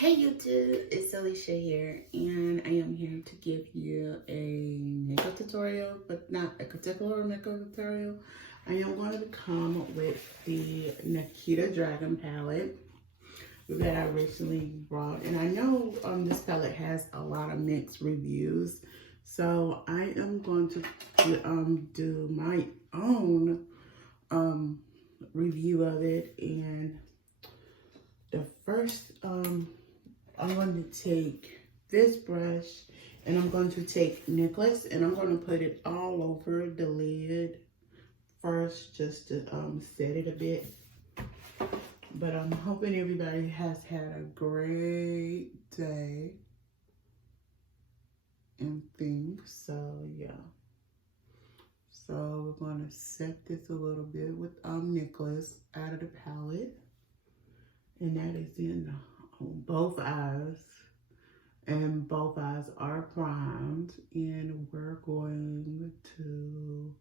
Hey YouTube, it's Alicia here, and I am here to give you a makeup tutorial, but not a particular makeup tutorial. I am going to come with the Nikita Dragon palette that I recently brought, and I know this palette has a lot of mixed reviews, so I am going to do my own review of it. And the first I'm going to take this brush and I'm going to take NYX and I'm going to put it all over the lid first, just to set it a bit. But I'm hoping everybody has had a great day and things. So yeah. So we're going to set this a little bit with NYX out of the palette. And that is in both eyes. And both eyes are primed. And we're going to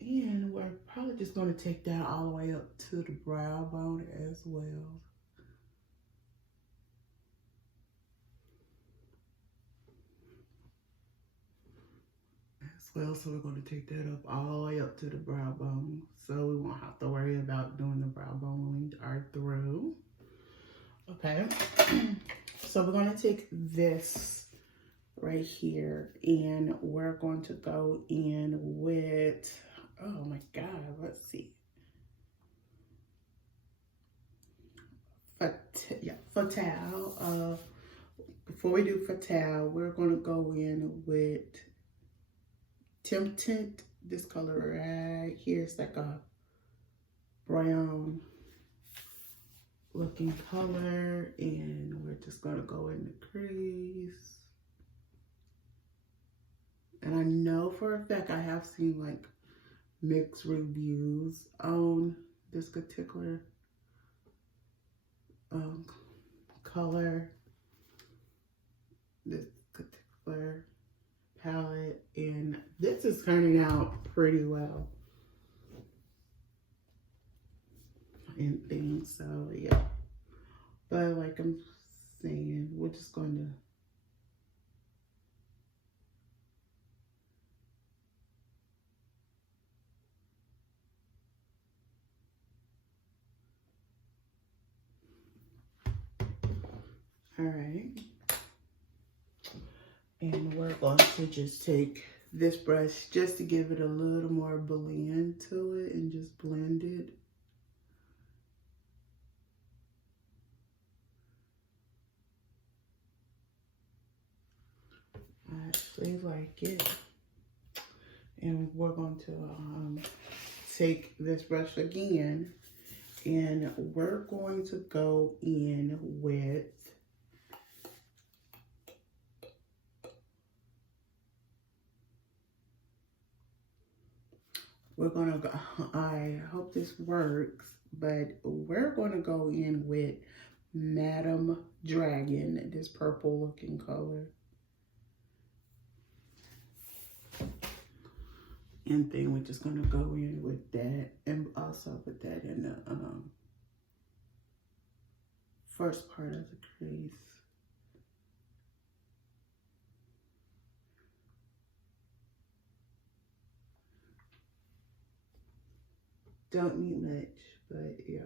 and we're probably just going to take that all the way up to the brow bone as well. So we're going to take that up all the way up to the brow bone, so we won't have to worry about doing the brow bone when we are through. Okay, so we're going to take this right here and we're going to go in with, oh my god, let's see, Fatal. Before we do Fatal, we're going to go in with Tempted. This color right here is like a brown looking color, and we're just gonna go in the crease. And I know for a fact I have seen like mixed reviews on this particular color, this particular palette, and this is turning out pretty well and things. So yeah, but like I'm saying, we're just going to, all right, and we're going to just take this brush just to give it a little more blend to it and just blend it. I actually like it. And we're going to take this brush again and we're going to go in with I hope this works, but we're gonna go in with Madam Dragon, this purple looking color. And then we're just gonna go in with that and also put that in the first part of the crease. Don't need much, but yeah.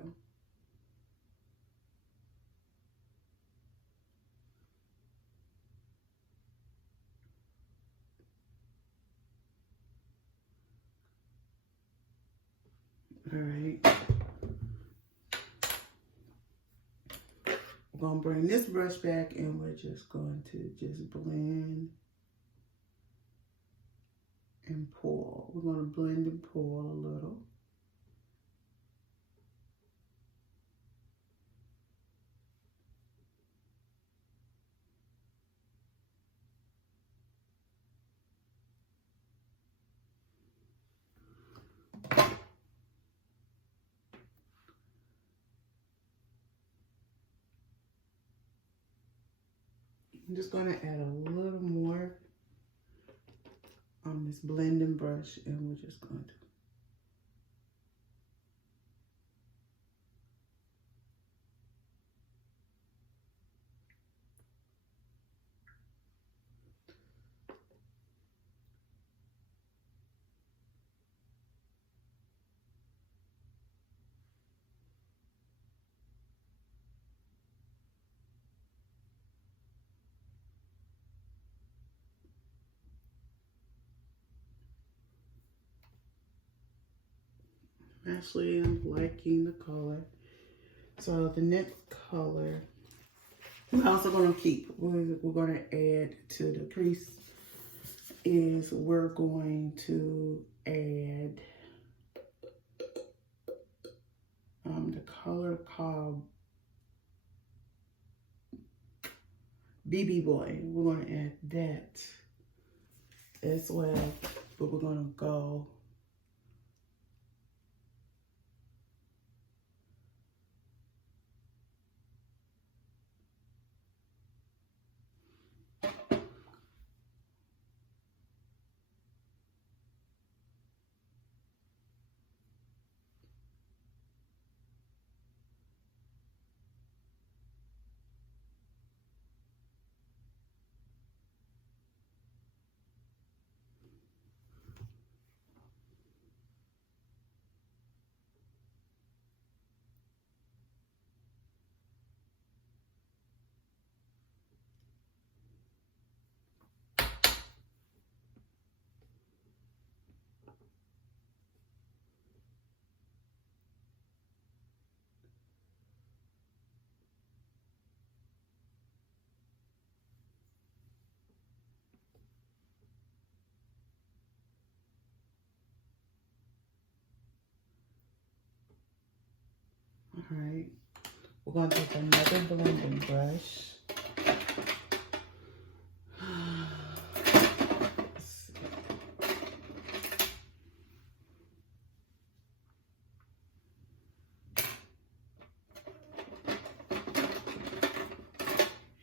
All right. We're gonna bring this brush back and we're just going to just blend and pull. We're gonna blend and pull a little. I'm just gonna add a little more on this blending brush, and we're just going to Actually, I'm liking the color. So the next color, we're also going to keep, we're going to add to the crease is we're going to add the color called BB Boy. We're going to add that as well, but we're going to go all right. We're going to take another blending brush.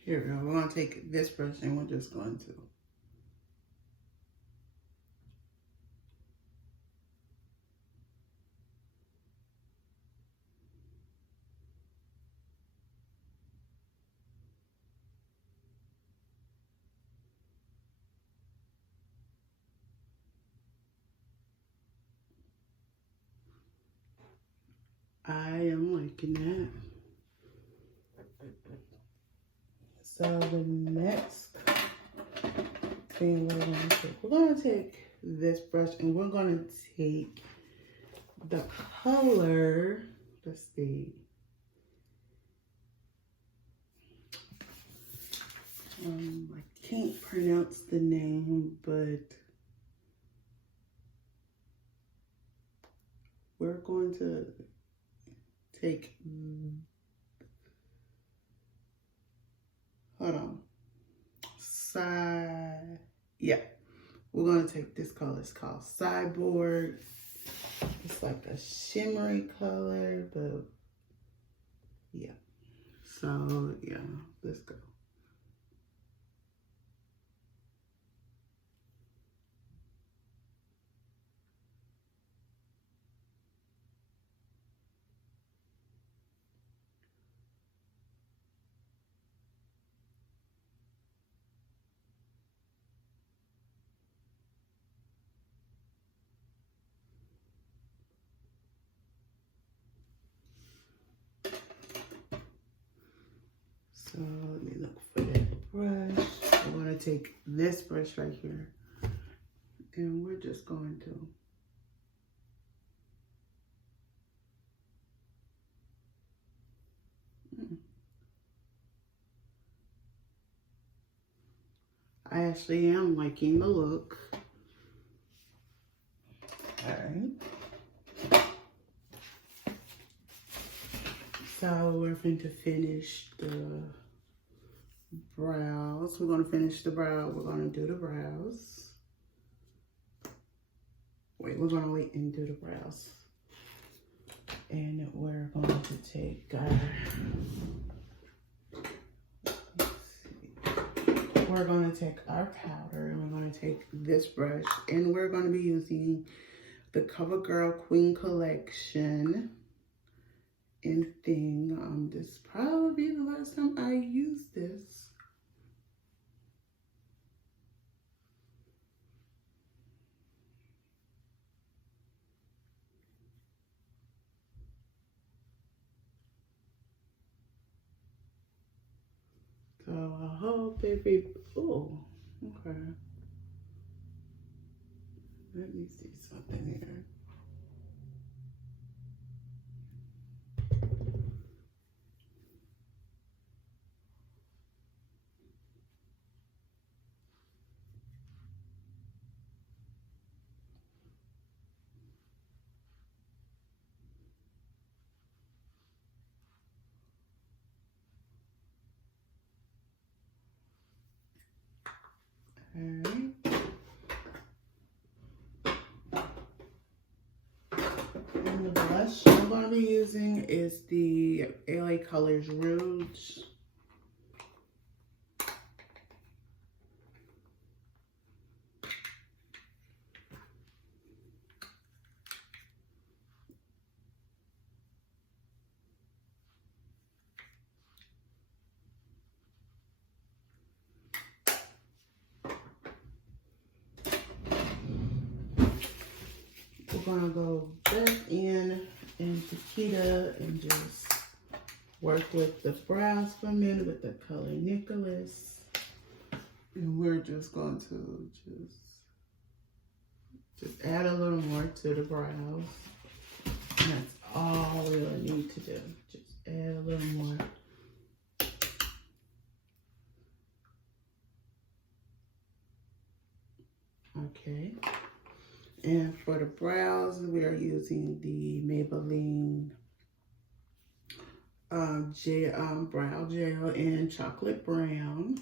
Here we go. We're going to take this brush and we're just going to. I am liking that. So the next thing we're going to take this brush and we're going to take the color, let's see. I can't pronounce the name, but we're going to take, hold on, yeah, we're going to take this color. It's called Cyborg. It's like a shimmery color, but yeah. So yeah, let's go. So let me look for that brush. I'm going to take this brush right here and we're just going to I actually am liking the look. All right. So we're going to finish the brows. We're going to finish the brow. We're going to do the brows. Wait, we're going to wait and do the brows. And we're going to take our, we're going to take our powder and we're going to take this brush and we're going to be using the CoverGirl Queen Collection in thing. This probably be the last time I use this. So I hope oh, okay. Let me see something here. Okay. And the blush I'm going to be using is the LA Colors Rouge. We're going to go back in Nikita and just work with the brows for a minute with the color Nicholas. And we're just going to just add a little more to the brows. And that's all we really need to do. Just add a little more. Okay. And for the brows, we are using the Maybelline brow gel in chocolate brown.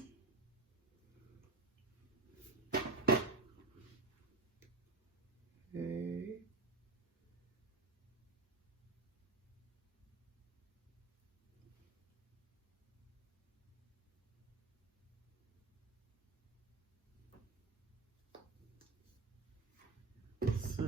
Okay. So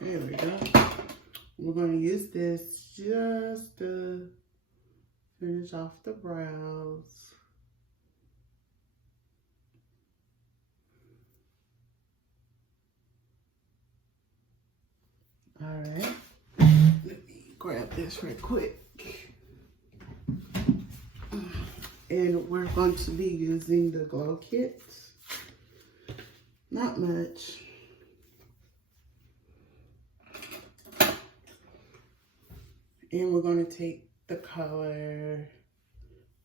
there we go. We're going to use this just to finish off the brows. All right. Let me grab this right quick. And we're going to be using the Glow Kit. Not much. And we're going to take the color,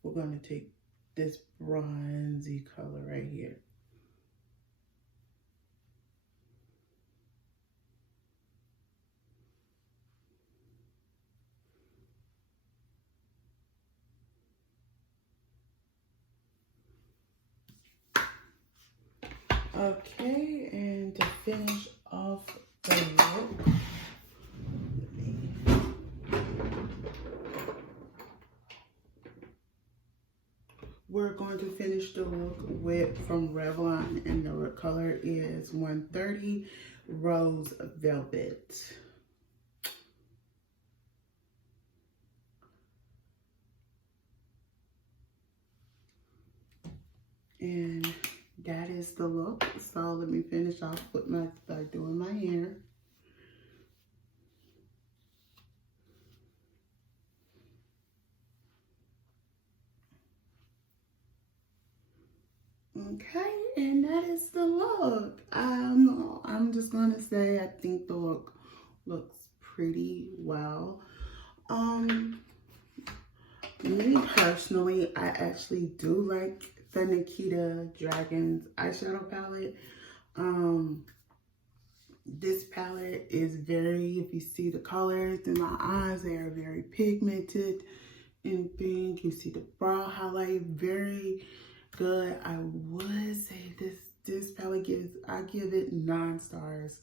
we're going to take this bronzy color right here. Okay, and to finish off the look, we're going to finish the look with from Revlon, and the color is 130 Rose Velvet. And that is the look. So let me finish off with by doing my hair. Okay, and that is the look. I'm just gonna say I think the look looks pretty well. Me personally, I actually do like the Nikita Dragons eyeshadow palette. This palette is very, if you see the colors in my eyes, they are very pigmented and pink. You see the brow highlight, very good. I would say this palette I give it 9 stars.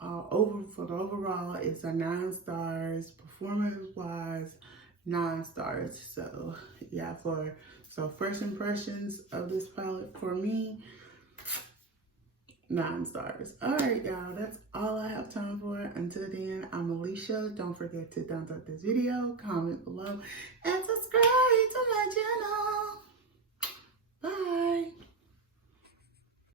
For the overall, it's a 9 stars. Performance wise, 9 stars. So yeah, so first impressions of this palette for me, 9 stars. All right, y'all, that's all I have time for. Until then, I'm Alicia. Don't forget to thumbs up this video, comment below, and subscribe to my channel.